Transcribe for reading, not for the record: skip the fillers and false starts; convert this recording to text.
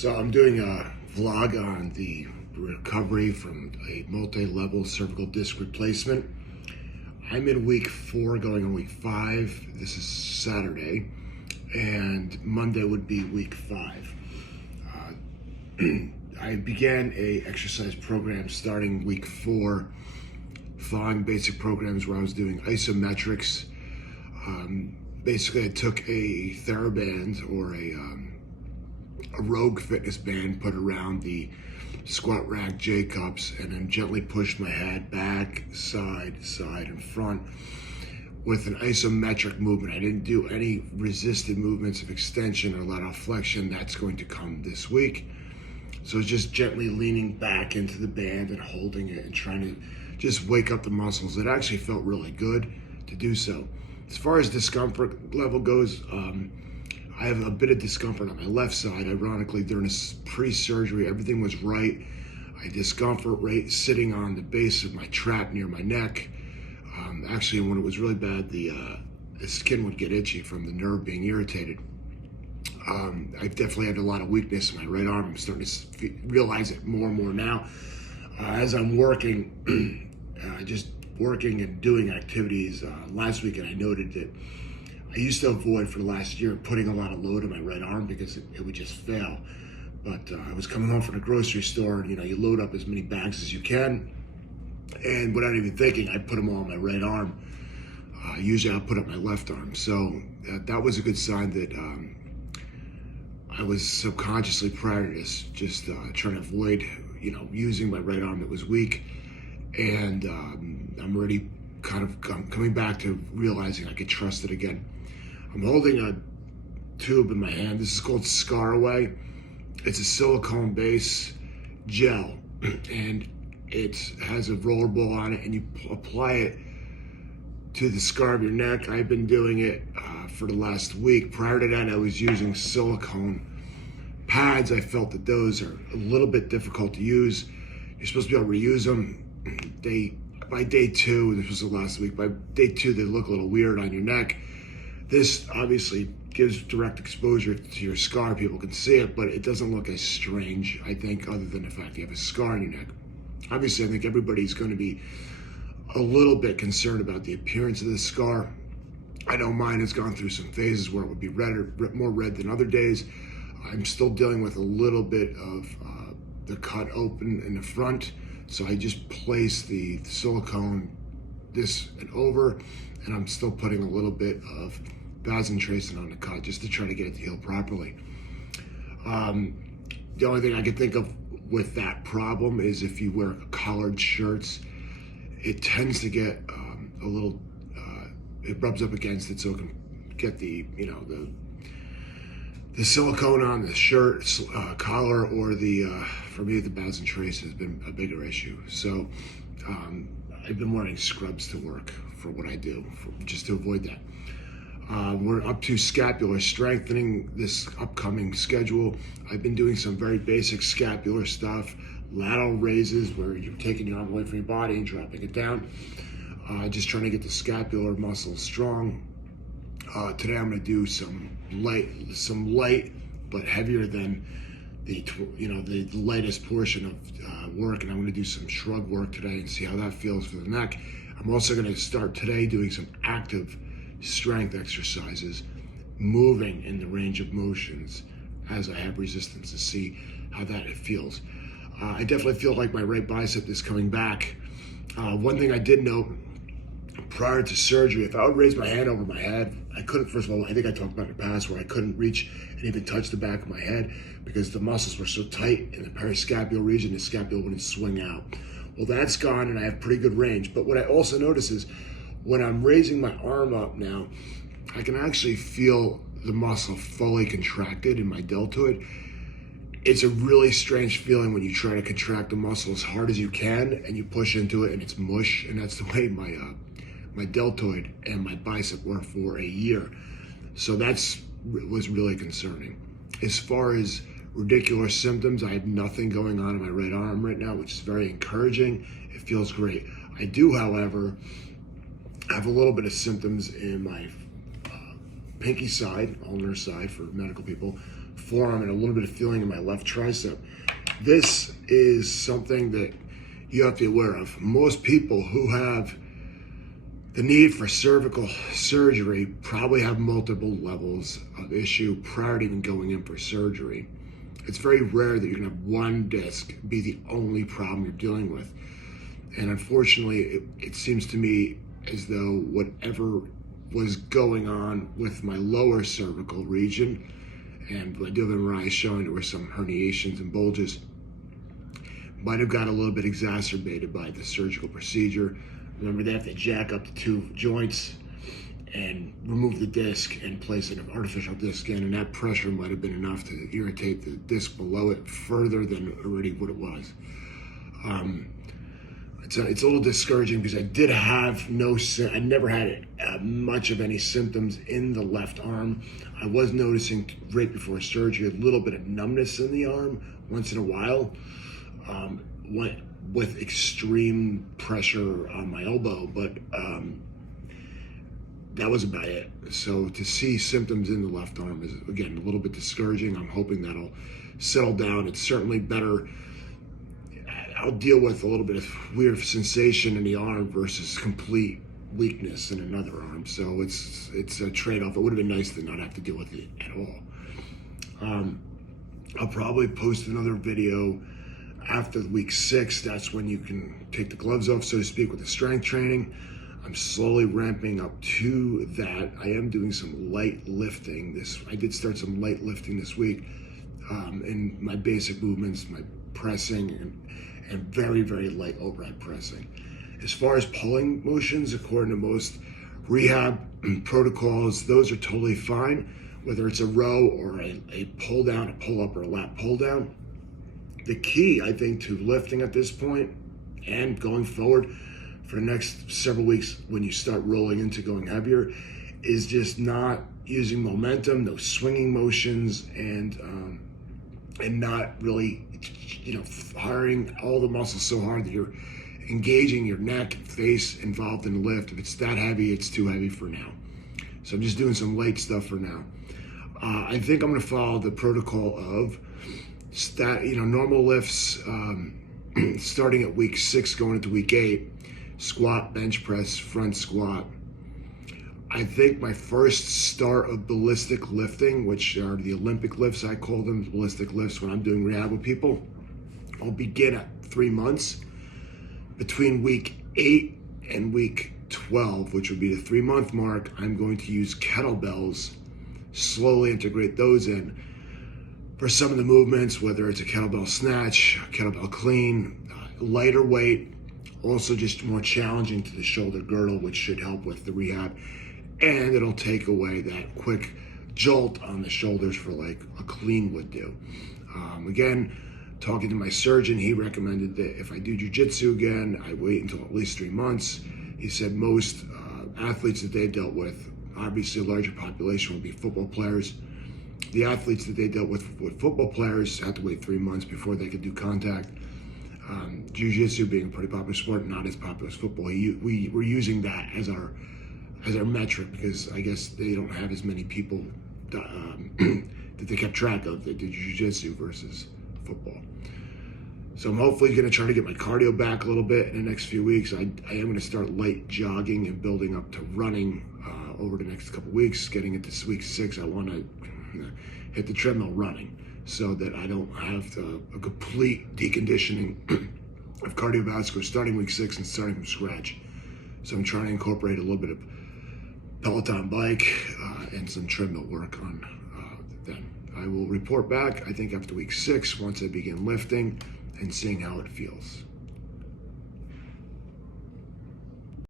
So I'm doing a vlog on the recovery from a multi-level cervical disc replacement. I'm in week 4 going on week 5. This is Saturday, and Monday would be week 5. I began a exercise program starting week 4, following basic programs where I was doing isometrics. Basically, I took a TheraBand or a Rogue fitness band, put around the squat rack J cups, and then gently pushed my head back, side, and front with an isometric movement. I didn't do any resisted movements of extension or lateral flexion. That's going to come this week. So it's just gently leaning back into the band and holding it and trying to just wake up the muscles. It actually felt really good to do so. As far as discomfort level goes, I have a bit of discomfort on my left side. Ironically, during this pre-surgery, everything was right. I had discomfort rate sitting on the base of my trap near my neck. Actually, when it was really bad, the skin would get itchy from the nerve being irritated. I've definitely had a lot of weakness in my right arm. I'm starting to realize it more and more now. As I'm working, just working and doing activities last weekend, I noted that I used to avoid for the last year putting a lot of load on my right arm because it would just fail. But I was coming home from the grocery store, and you load up as many bags as you can, and without even thinking, I put them all on my right arm. Usually I'll put up my left arm. So that was a good sign that I was subconsciously prior to this just trying to avoid using my right arm that was weak. And I'm already kind of coming back to realizing I could trust it again. I'm holding a tube in my hand. This is called Scaraway. It's a silicone base gel, and it has a roller ball on it, and you apply it to the scar of your neck. I've been doing it for the last week. Prior to that, I was using silicone pads. I felt that those are a little bit difficult to use. You're supposed to be able to reuse them. By day 2, this was the last week, by day 2 they look a little weird on your neck. This obviously gives direct exposure to your scar. People can see it, but it doesn't look as strange, I think, other than the fact you have a scar on your neck. Obviously, I think everybody's going to be a little bit concerned about the appearance of this scar. I know mine has gone through some phases where it would be more red than other days. I'm still dealing with a little bit of the cut open in the front. So I just place the silicone this and over, and I'm still putting a little bit of basin-tracing on the cut just to try to get it to heal properly. The only thing I can think of with that problem is if you wear collared shirts, it tends to get a little, it rubs up against it, so it can get the silicone on the shirt collar, or for me, the basin trace has been a bigger issue. So I've been wearing scrubs to work for what I do, just to avoid that. We're up to scapular strengthening this upcoming schedule. I've been doing some very basic scapular stuff, lateral raises where you're taking your arm away from your body and dropping it down, just trying to get the scapular muscle strong. Today I'm going to do some light but heavier than the lightest portion of work, and I'm going to do some shrug work today and see how that feels for the neck. I'm also going to start today doing some active strength exercises, moving in the range of motions as I have resistance, to see how that feels. I definitely feel like my right bicep is coming back. One thing I did note prior to surgery, if I would raise my hand over my head, I couldn't. First of all, I think I talked about in the past where I couldn't reach and even touch the back of my head because the muscles were so tight in the periscapular region, the scapula wouldn't swing out. Well, that's gone, and I have pretty good range. But what I also notice is when I'm raising my arm up now, I can actually feel the muscle fully contracted in my deltoid. It's a really strange feeling when you try to contract the muscle as hard as you can and you push into it and it's mush, and that's the way my deltoid and my bicep were for a year. So was really concerning. As far as radicular symptoms, I have nothing going on in my right arm right now, which is very encouraging. It feels great. I do, however, have a little bit of symptoms in my pinky side, ulnar side for medical people, forearm, and a little bit of feeling in my left tricep. This is something that you have to be aware of. Most people who have the need for cervical surgery probably have multiple levels of issue prior to even going in for surgery. It's very rare that you're gonna have one disc be the only problem you're dealing with. And unfortunately, it seems to me as though whatever was going on with my lower cervical region, and I do have an MRI showing there were some herniations and bulges, might have got a little bit exacerbated by the surgical procedure. Remember, they have to jack up the two joints and remove the disc and place an artificial disc in, and that pressure might have been enough to irritate the disc below it further than already what it was. It's a little discouraging because I did have I never had much of any symptoms in the left arm. I was noticing right before surgery a little bit of numbness in the arm once in a while, with extreme pressure on my elbow, but that was about it. So to see symptoms in the left arm is, again, a little bit discouraging. I'm hoping that'll settle down. It's certainly better. I'll deal with a little bit of weird sensation in the arm versus complete weakness in another arm. So it's a trade-off. It would have been nice to not have to deal with it at all. I'll probably post another video after week 6. That's when you can take the gloves off, so to speak, with the strength training. I'm slowly ramping up to that. I am doing some light lifting. I did start some light lifting this week, in my basic movements, my pressing, and very, very light overhead pressing. As far as pulling motions, according to most rehab protocols, those are totally fine, whether it's a row or a pull down, a pull up, or a lat pull down. The key, I think, to lifting at this point and going forward for the next several weeks when you start rolling into going heavier is just not using momentum, no swinging motions, and not really, firing all the muscles so hard that you're engaging your neck and face involved in the lift. If it's that heavy, it's too heavy for now. So I'm just doing some light stuff for now. I think I'm going to follow the protocol of normal lifts, starting at week 6, going into week 8, squat, bench press, front squat. I think my first start of ballistic lifting, which are the Olympic lifts, I call them ballistic lifts when I'm doing rehab with people, I'll begin at 3 months. Between week 8 and week 12, which would be the 3-month mark, I'm going to use kettlebells, slowly integrate those in for some of the movements, whether it's a kettlebell snatch, kettlebell clean, lighter weight, also just more challenging to the shoulder girdle, which should help with the rehab. And it'll take away that quick jolt on the shoulders for like a clean would do. Again, talking to my surgeon, he recommended that if I do jiu-jitsu again, I wait until at least 3 months. He said most athletes that they dealt with, obviously a larger population would be football players. The athletes that they dealt with football players had to wait 3 months before they could do contact. Jiu-jitsu being a pretty popular sport, not as popular as football. We were using that as our metric because I guess they don't have as many people that they kept track of that did jiu-jitsu versus football. So I'm hopefully going to try to get my cardio back a little bit in the next few weeks. I am going to start light jogging and building up to running over the next couple weeks. Getting into week 6, I want to hit the treadmill running so that I don't have a complete deconditioning of cardiovascular starting week 6 and starting from scratch. So I'm trying to incorporate a little bit of Peloton bike and some treadmill work on then. I will report back, I think, after week 6 once I begin lifting and seeing how it feels.